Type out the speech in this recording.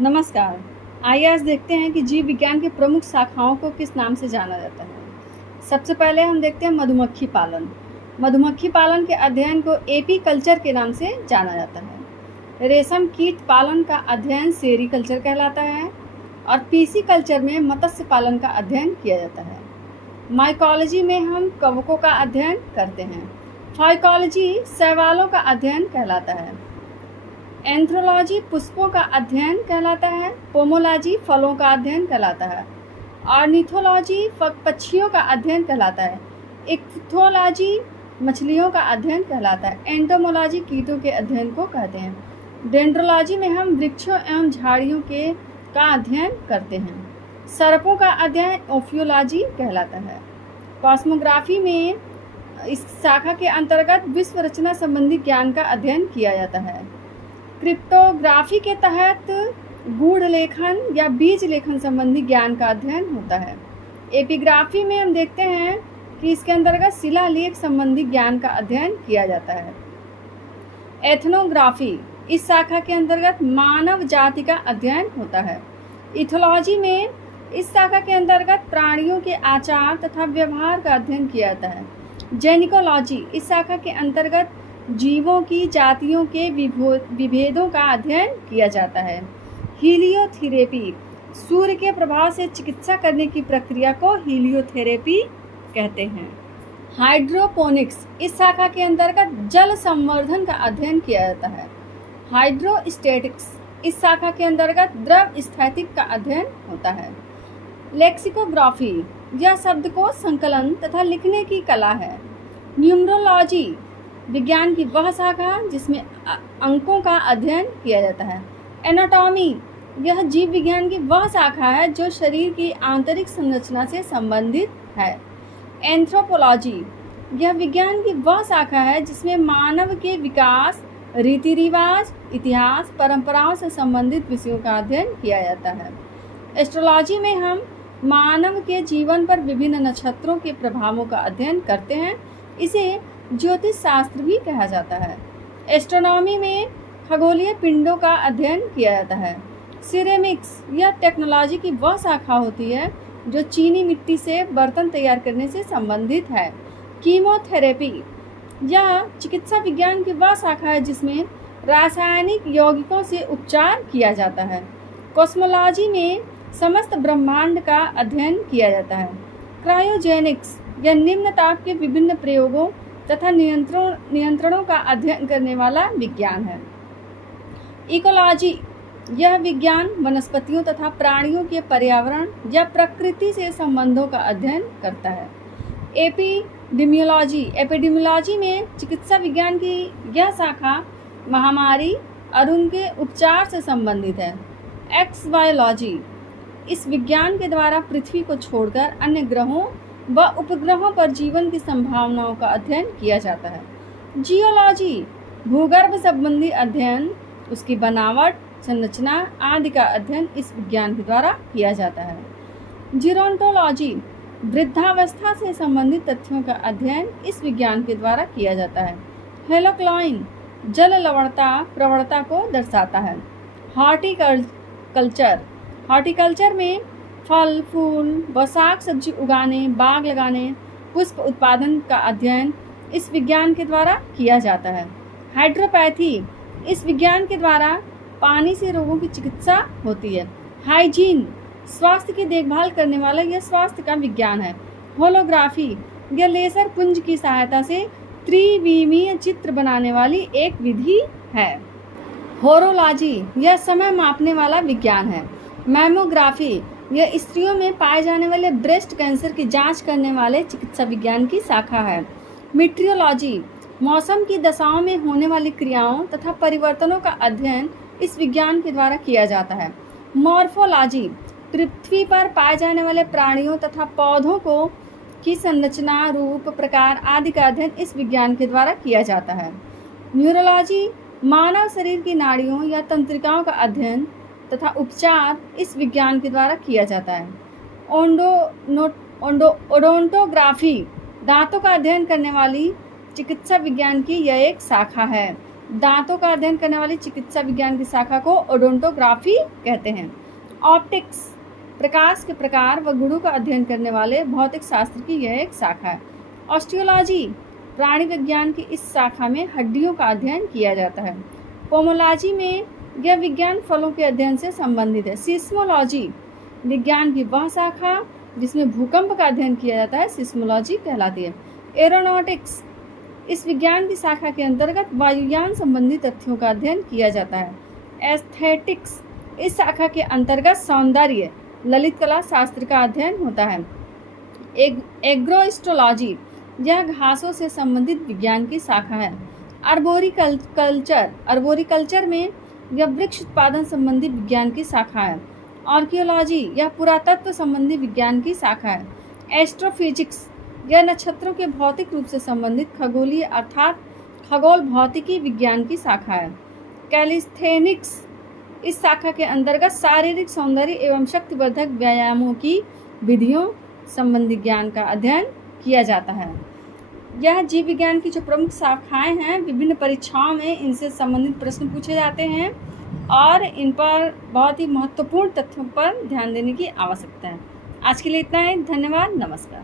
नमस्कार। आइए आज देखते हैं कि जीव विज्ञान की प्रमुख शाखाओं को किस नाम से जाना जाता है। सबसे पहले हम देखते हैं मधुमक्खी पालन। मधुमक्खी पालन के अध्ययन को एपीकल्चर के नाम से जाना जाता है। रेशम कीट पालन का अध्ययन सेरीकल्चर कहलाता है और पीसीकल्चर में मत्स्य पालन का अध्ययन किया जाता है। माइकोलॉजी में हम कवकों का अध्ययन करते हैं। फाइकोलॉजी शैवालों का अध्ययन कहलाता है। एंथ्रोलॉजी पुष्पों का अध्ययन कहलाता है। पोमोलॉजी फलों का अध्ययन कहलाता है। ऑर्निथोलॉजी पक्षियों का अध्ययन कहलाता है। इक्थोलॉजी मछलियों का अध्ययन कहलाता है। एंटोमोलॉजी कीटों के अध्ययन को कहते हैं। डेंड्रोलॉजी में हम वृक्षों एवं झाड़ियों का अध्ययन करते हैं। सर्पों का अध्ययन ओफियोलॉजी कहलाता है। कॉस्मोग्राफी में इस शाखा के अंतर्गत विश्व रचना संबंधी ज्ञान का अध्ययन किया जाता है। क्रिप्टोग्राफी के तहत गूढ़ लेखन या बीज लेखन संबंधी ज्ञान का अध्ययन होता है। एपिग्राफी में हम देखते हैं कि इसके अंतर्गत शिलालेख संबंधी ज्ञान का अध्ययन किया जाता है। एथनोग्राफी इस शाखा के अंतर्गत मानव जाति का अध्ययन होता है। इथोलॉजी में इस शाखा के अंतर्गत प्राणियों के आचार तथा व्यवहार का अध्ययन किया जाता है। जेनिकोलॉजी इस शाखा के अंतर्गत जीवों की जातियों के विभेदों का अध्ययन किया जाता है। हीलियोथेरेपी सूर्य के प्रभाव से चिकित्सा करने की प्रक्रिया को हीलियोथेरेपी कहते हैं। हाइड्रोपोनिक्स इस शाखा के अंतर्गत जल संवर्धन का अध्ययन किया जाता है। हाइड्रोस्टेटिक्स इस शाखा के अंतर्गत द्रव स्थैतिक का अध्ययन होता है। लेक्सिकोग्राफी यह शब्द को संकलन तथा लिखने की कला है। न्यूमरोलॉजी विज्ञान की वह शाखा जिसमें अंकों का अध्ययन किया जाता है। एनाटॉमी यह जीव विज्ञान की वह शाखा है जो शरीर की आंतरिक संरचना से संबंधित है। एंथ्रोपोलॉजी यह विज्ञान की वह शाखा है जिसमें मानव के विकास, रीति रिवाज, इतिहास, परंपराओं से संबंधित विषयों का अध्ययन किया जाता है। एस्ट्रोलॉजी में हम मानव के जीवन पर विभिन्न नक्षत्रों के प्रभावों का अध्ययन करते हैं। इसे ज्योतिष शास्त्र भी कहा जाता है। एस्ट्रोनॉमी में खगोलीय पिंडों का अध्ययन किया जाता है। सिरेमिक्स यह टेक्नोलॉजी की वह शाखा होती है जो चीनी मिट्टी से बर्तन तैयार करने से संबंधित है। कीमोथेरेपी यह चिकित्सा विज्ञान की वह शाखा है जिसमें रासायनिक यौगिकों से उपचार किया जाता है। कॉस्मोलॉजी में समस्त ब्रह्मांड का अध्ययन किया जाता है। क्रायोजेनिक्स यह निम्न ताप के विभिन्न प्रयोगों तथा नियंत्रणों का अध्ययन करने वाला विज्ञान है। इकोलॉजी यह विज्ञान वनस्पतियों तथा प्राणियों के पर्यावरण या प्रकृति से संबंधों का अध्ययन करता है। एपिडेमियोलॉजी में चिकित्सा विज्ञान की यह शाखा महामारी और उनके उपचार से संबंधित है। एक्सबायोलॉजी इस विज्ञान के द्वारा पृथ्वी को छोड़कर अन्य ग्रहों व उपग्रहों पर जीवन की संभावनाओं का अध्ययन किया जाता है। जियोलॉजी भूगर्भ संबंधी अध्ययन, उसकी बनावट, संरचना आदि का अध्ययन इस विज्ञान के द्वारा किया जाता है। जीरोंटोलॉजी वृद्धावस्था से संबंधित तथ्यों का अध्ययन इस विज्ञान के द्वारा किया जाता है। हेलोक्लाइन जल लवणता प्रवणता को दर्शाता है। हॉर्टिकल्चर में फल, फूल व साग सब्जी उगाने, बाग लगाने, पुष्प उत्पादन का अध्ययन इस विज्ञान के द्वारा किया जाता है। हाइड्रोपैथी इस विज्ञान के द्वारा पानी से रोगों की चिकित्सा होती है। हाइजीन स्वास्थ्य की देखभाल करने वाला यह स्वास्थ्य का विज्ञान है। होलोग्राफी यह लेजर पुंज की सहायता से त्रिविमीय चित्र बनाने वाली एक विधि है। होरोलॉजी यह समय मापने वाला विज्ञान है। मैमोग्राफी यह स्त्रियों में पाए जाने वाले ब्रेस्ट कैंसर की जांच करने वाले चिकित्सा विज्ञान की शाखा है। मीटियोलॉजी मौसम की दशाओं में होने वाली क्रियाओं तथा परिवर्तनों का अध्ययन इस विज्ञान के द्वारा किया जाता है। मॉर्फोलॉजी पृथ्वी पर पाए जाने वाले प्राणियों तथा पौधों की संरचना, रूप, प्रकार आदि का अध्ययन इस विज्ञान के द्वारा किया जाता है। न्यूरोलॉजी मानव शरीर की नाड़ियों या तंत्रिकाओं का अध्ययन तथा उपचार इस विज्ञान के द्वारा किया जाता है। ओडोंटोग्राफी दांतों का अध्ययन करने वाली चिकित्सा विज्ञान की यह एक शाखा है। दांतों का अध्ययन करने वाली चिकित्सा विज्ञान की शाखा को ओडोंटोग्राफी कहते हैं। ऑप्टिक्स, प्रकाश के प्रकार व गुणों का अध्ययन करने वाले भौतिक शास्त्र की यह एक शाखा है। ऑस्टियोलॉजी, प्राणी विज्ञान की इस शाखा में हड्डियों का अध्ययन किया जाता है। पोमोलॉजी में यह विज्ञान फलों के अध्ययन से संबंधित है। सिस्मोलॉजी, विज्ञान की वह शाखा जिसमें भूकंप का अध्ययन किया जाता है, सिस्मोलॉजी कहलाती है। एरोनॉटिक्स, इस विज्ञान की शाखा के अंतर्गत वायुयान संबंधी तथ्यों का अध्ययन किया जाता है। एस्थेटिक्स, इस शाखा के अंतर्गत सौंदर्य ललित कला शास्त्र का अध्ययन होता है। एग्रोस्ट्रोलॉजी, यह घासों से संबंधित विज्ञान की शाखा है। अर्बोरिकल्चर में यह वृक्ष उत्पादन संबंधी विज्ञान की शाखा है। आर्कियोलॉजी, यह पुरातत्व संबंधी विज्ञान की शाखा है। एस्ट्रोफिजिक्स, यह नक्षत्रों के भौतिक रूप से संबंधित खगोलीय अर्थात खगोल भौतिकी विज्ञान की शाखा है। कैलिस्थेनिक्स, इस शाखा के अंतर्गत शारीरिक सौंदर्य एवं शक्तिवर्धक व्यायामों की विधियों संबंधी ज्ञान का अध्ययन किया जाता है। यह जीव विज्ञान की जो प्रमुख शाखाएं हैं, विभिन्न परीक्षाओं में इनसे संबंधित प्रश्न पूछे जाते हैं और इन पर बहुत ही महत्वपूर्ण तथ्यों पर ध्यान देने की आवश्यकता है। आज के लिए इतना ही। धन्यवाद। नमस्कार।